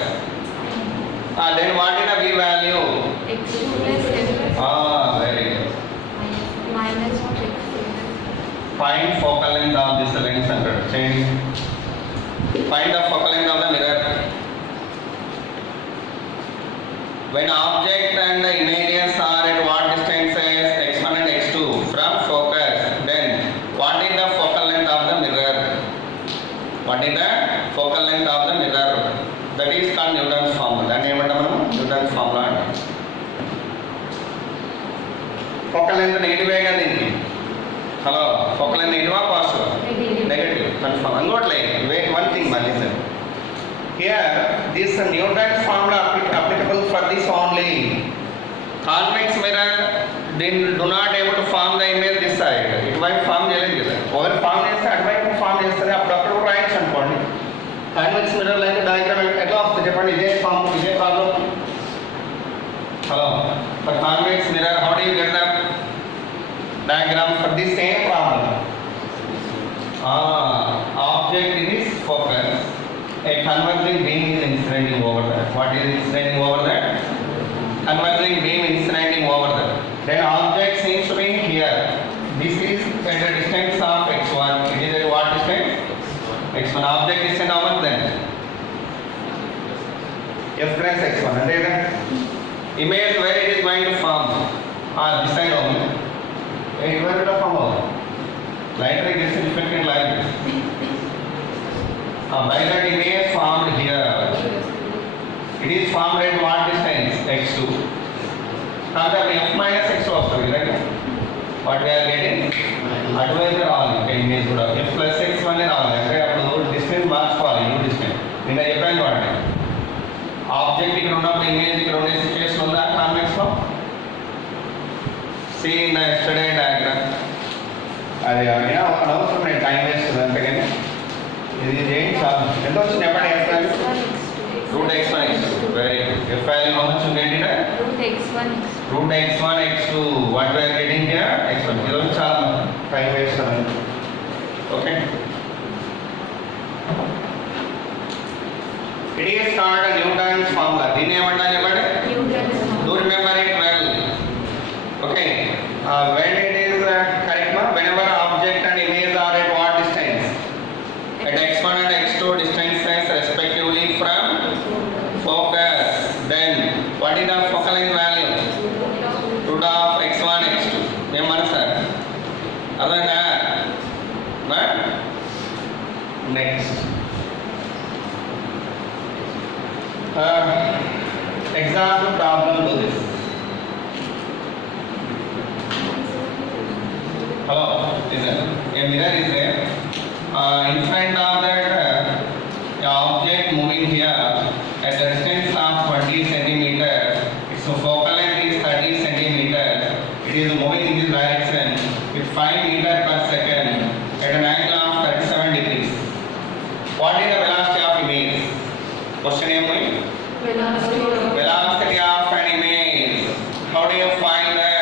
Then what is the v value? x2 plus f. Very good. Minus of x2. Find focal length of this lens center. Change. Find the focal length of the mirror. When object and the images are at what distances x1 and x2 from focus, then what is the focal length of the mirror? What is the focal length of the mirror? That is called Newton's formula. That name is Newton's formula. Focal length negative है क्या देखिए? Hello, focal length negative or positive? Negative. Confirm. Ungodly. Wait, one thing, man, listen. Here, this Newton's formula applicable for this only. Convex mirror do not able to form the image this side. It might form challenge. Over form చేస్తే అటువైపు form చేస్తుంది. అప్పుడు రాయొచ్చు అనుకోండి. Convex mirror line diagram ఎట్లా వస్తుంది చెప్పండి? ఇదే ఫామ్, ఇదే problem. Hello, for convex mirror how do you get the diagram for the same problem? Object is focus. A converging beam is incidentally over that. What is incidentally over that? Converging beam incidentally over that. Then object seems to be here. This is at a distance of x1. It is at what distance? x1. Object distance how much then? F plus x1. And then image where it is going to form. This side only. It will be form. Light ray gets reflected like this. By that image formed here. It is formed at what distance? x2. Now the f minus x2 also, right? What we are getting? Advisor all image kuda f plus x1 and all. అంటే అప్పుడు distance మార్చుకోవాలి, u distance. నిన్న చెప్పాను వాడిని. Object ఇక్కడ ఉన్నప్పుడు image ఇక్కడ ఉండే సిచువేషన్ ఉందా కాన్వెక్స్ లో? See in the yesterday diagram. అది అనవసరం నేను టైం వేస్తుంది అంతేగాని ఇది ఏంటి చాలు. ఎంత వచ్చింది చెప్పండి? Root x1 x2. Very good. F value how much ఉంది? Root x1 x2. What we are getting here x1. ఇది చాలా టైం వేస్తుంది. Okay, it is called Newton's formula. దీన్ని ఏమంటారు చెప్పండి? Do remember it well. Okay, when it is correct ma, whenever object and image are at what distance? At x1 and x2 distances respectively from focus, then what is the focal length value? Root of x1 x2. ఏమన్నా sir అర్థంగా? Next example problem to this. Hello, listen. A mirror is there. In front of that object moving here at a distance of 20 centimeters. Its focal length is 30 centimeters. It is moving in this direction with 5 meters per second at an angle of 37 degrees. What is the velocity of image? Question is velocity of an image. How do you find that?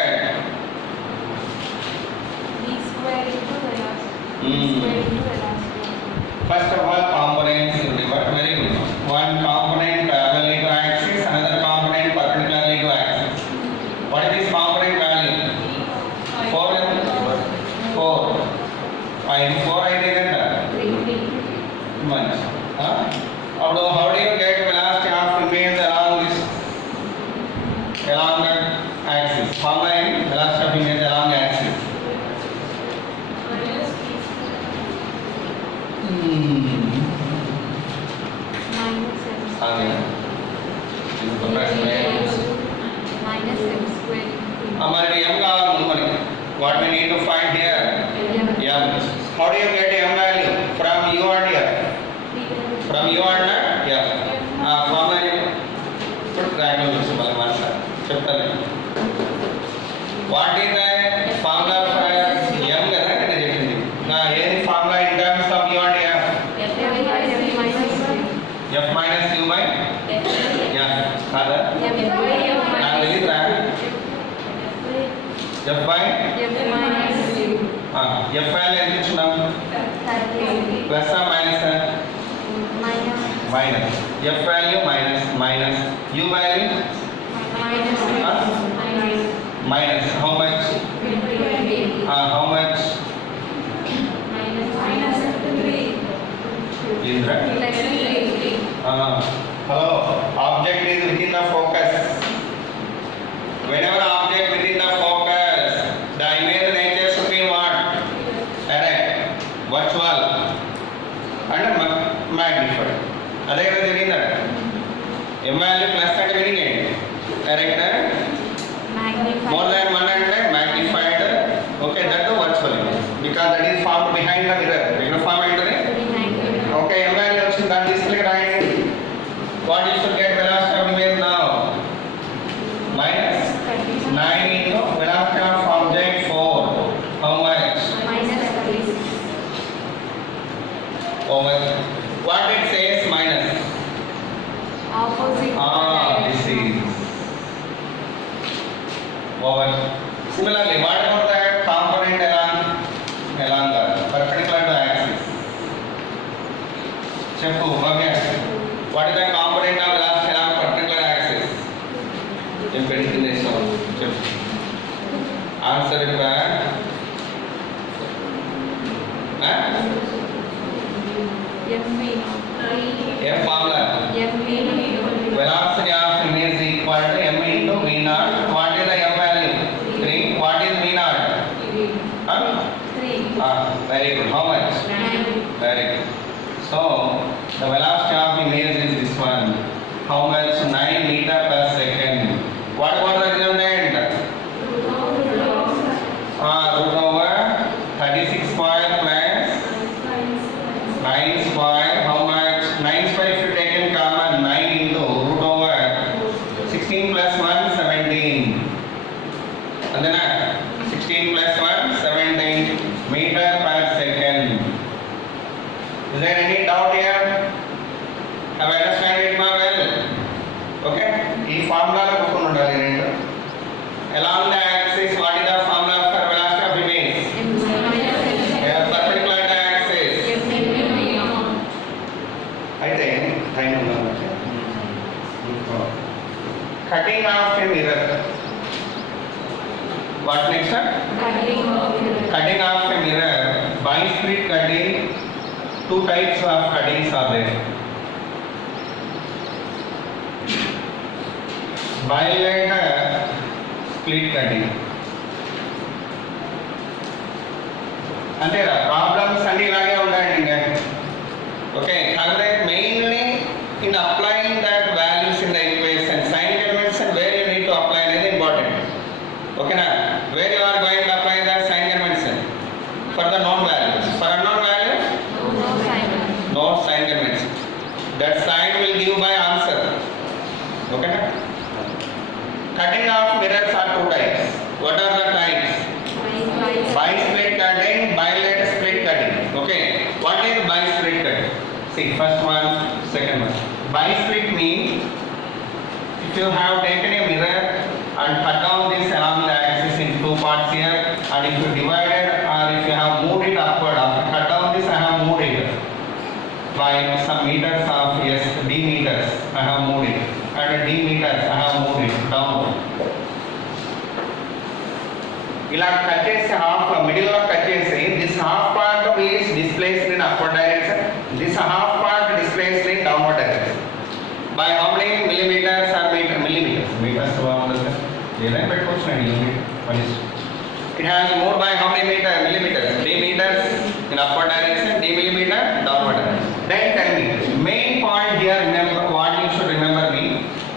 First of all, components you divide. Very good. One component parallel to axis, another component along the axis. Formula in velocity of images along the axis. minus m Again. This is the first way. minus m square into हमारे m काవాలి ముందు మనకి. What we need to find here? M. How do you get m value? From u and here. From u and here. Formula put triangle చూసి మళ్ళీ మాట్లాడ చెప్తాను. What is the formula for m కదా నేను చెప్పింది. నా ఏది formula in terms of u and here? F minus u by yeah కాదా నాకు తెలియదురా F by F వాల్యూ ఎంత ఇచ్చున్నాం ప్లస్ ఆ minus minus F value minus u value minus how much Indra hello object is within the focus. Whenever object within the focus, the image nature should be what? Erect, virtual and magnified. అదే కదా జరిగిందా m value plus అంటే meaning ఏంటి erect more than one అంటే magnified okay that to virtual image because that is formed behind the mirror mirror form ఏంటది okay m value వచ్చింది దాన్ని తీసుకెళ్ళి రాయండి. What you should get velocity of image now? Minus 9 into velocity of object 4. How much? How much? What it says minus? opposite This is over. Similarly, what about that component along the perpendicular to axis? Cheppu, okay. What is the component of velocity along perpendicular axis? Impedance. Answer it back. M formula. Velocity of image is equal to m into v naught. What is the m value? 3. What is v naught? 3. Very good. How much? 9. Very good. So the velocity of image is this one. How much? 9 meter per second. What about the resultant? Root over 36 square plus 9 square. How much? 9 square if you take in common. 9 into root over 16 plus 1 17. And then 16 plus 1 17 meter per second. Is there any doubt here? Have I understand it now well? Okay? This formula lo gurtu undali rendu. Along the axis, what is the formula for velocity of image? Perpendicular to axis. Aithe time undala. Cutting off a mirror. What next? Cutting off a mirror. Bi-split cutting. Two types of cuttings are there. Bilateral split cutting. అంతేరా problems అన్ని ఇలాగే ఉంటాయండి ఇంకా okay కాకపోతే mainly in applying that values in the equation sign convention where you need to apply అనేది important ఓకేనా where you are going to apply that sign convention for the known values for unknown values no sign convention. That sign will give by answer. Okay na? Cutting off mirrors are two types. What are the types? Bi-split cutting, bilateral split cutting. Okay. What is bi-split cutting? See, first one, second one. Bi-split means if you have taken a mirror and cut down this along the axis in two parts here, and if you divided or if you have moved it upward, after cut down this I have moved it by some meters of d meters I have moved it and d meters I have moved it downward. ఇలా cut చేసి half middle లో cut చేసి this half part is displaced in upward direction this half part displaced in downward direction by how many millimeters or millimeters meters ఏదైనా పెట్టుకోవచ్చు అండి unit one is it has more by how many millimeters? D meters in upward direction, D millimeter downward direction. Then tell me, main point here, remember what you should remember me.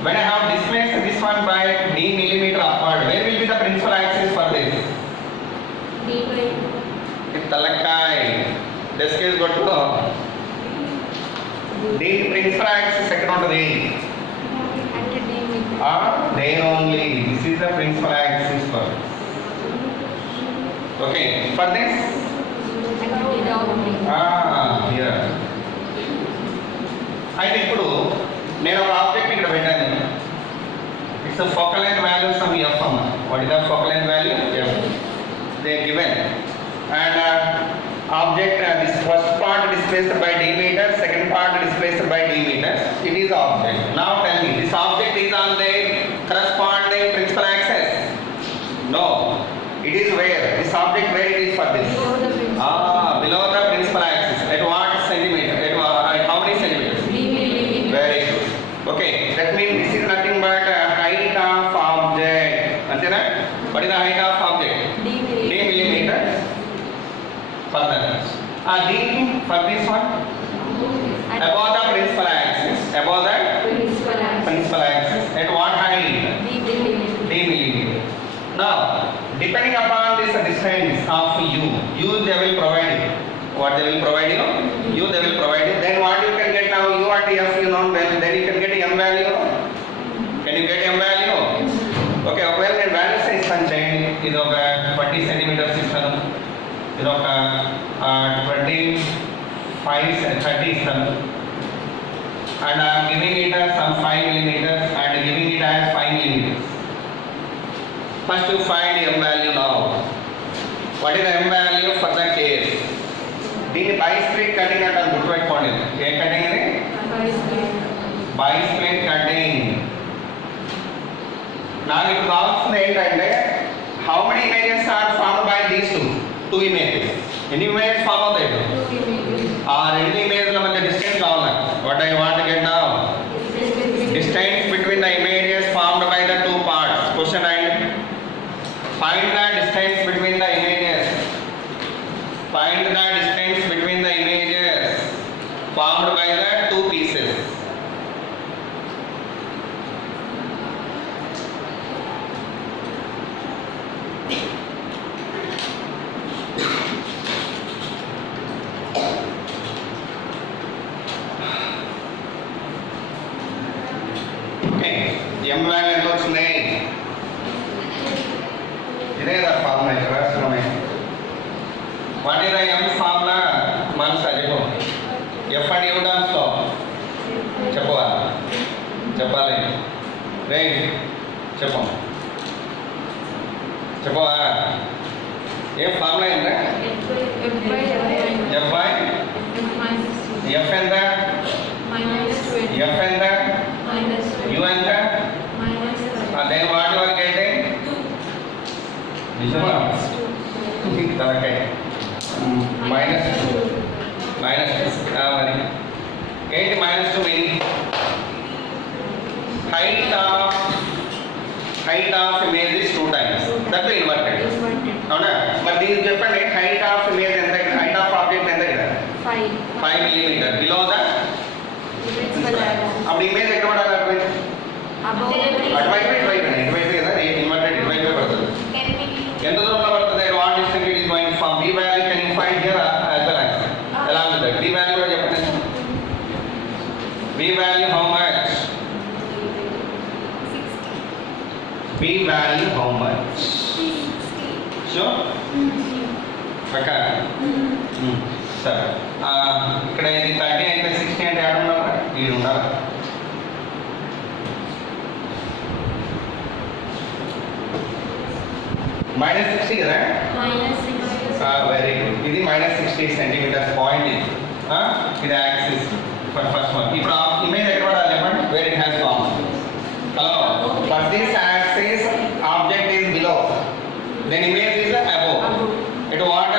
When I have displaced this one by D millimeter upward, where will be the principal axis for this? D by Talakai. This case got to D principal axis second on the at D meter. there only. This is the principal axis for this. Okay, for this? At D down meter. Here. అయితే ఇప్పుడు నేను ఒక object ఇక్కడ పెట్టాను. Its focal length value some F అమ్మ. What is the focal length value F. They given and object this first part displaced by d meters, second part displaced by d meters. It is object. Now tell me, this object is on the corresponding principal axis? No. It is where? This object where it is for this? Below the principal. Below the principal axis. At what centimeter? At how many centimeters? D millimeter. Very good. Okay, that means this is nothing but height of object. Antena? What is the height of object? D D millimeter. millimeter. Further. D for this one? At Above the principal axis. Above the principal axis. principal axis. At what height? D millimeter. D millimeter. Now, depending upon this distance of you they will provide you. What they will provide you? You they will provide you. Then what you can get now? U and F you know well. Then you can get M value. Can you get M value? Okay, ఒకవేళ నేను values ఇస్తాను చేయండి. ఇది ఒక 20 centimetres ఇస్తాను. ఇది ఒక 30 ఇస్తాను. And I am giving it as some 5 millimeters and giving it as 5 millimeters. First you find M value now. What is the M value for the case? దీన్ని బై స్ప్లిట్ కటింగ్ అంటారు, గుర్తుపెట్టుకోండి. ఏ cutting అని? Bi split cutting. నాకు ఇప్పుడు కావాల్సింది ఏంటంటే how many images are formed by these two images. ఎన్ని ఇమేజెస్ ఫార్మ్ అవుతాయి? ఆ రెండు ఇమేజ్ల మధ్య డిస్టెన్స్ కావాలి నాకు. What I want get now? Distance between the images formed by the two parts. Question and find the distance between the images. Find the distance between the images formed by the two pieces. Okay, M value ఎంత వచ్చింది? ఇదే కదా formula ఇక్కడ రాస్తున్నామే. What is the M formula? మనసు చెప్పు. F and U terms లో చెప్పవా? చెప్పాలి. రైట్ చెప్పు. చెప్పవా? ఏ ఫార్ములా ఏంటా? F by F by F ఎంత? F ఎంత? U ఎంత? Then what you're getting? నిజమా? తలకాయ మైనస్ మరి ఏంటి minus 2 meaning? height of image is 2 times. That is inverted. అవునా? మరి దీనికి చెప్పండి, height of image ఎంత? height of object ఎంత ఇక్కడ? 5 millimeter. Below the అప్పుడు ఇమేజ్ ఎక్కడ పడాలి? అటువైపు ఇటువైపు కదా, ఇన్వర్టెడ్ ఇటువైపు పడుతుంది. ఎంత దూరంలో పడుతుంది? What distance it is going from B value can you find here as well as along with that. B value కూడా చెప్పండి. B value how much? B value how much? Sure? Okay. సరే, ఇక్కడ ఇది 30 అయితే 60 అంటే ఎక్కడ ఉండాలి? ఇది ఉండాలి. -60 కదా? Very good. ఇది -60 సెంటీమీటర్స్ పాయింట్. ఇది యాక్సిస్ ఫర్ ఫస్ట్ వన్. ఇప్పుడు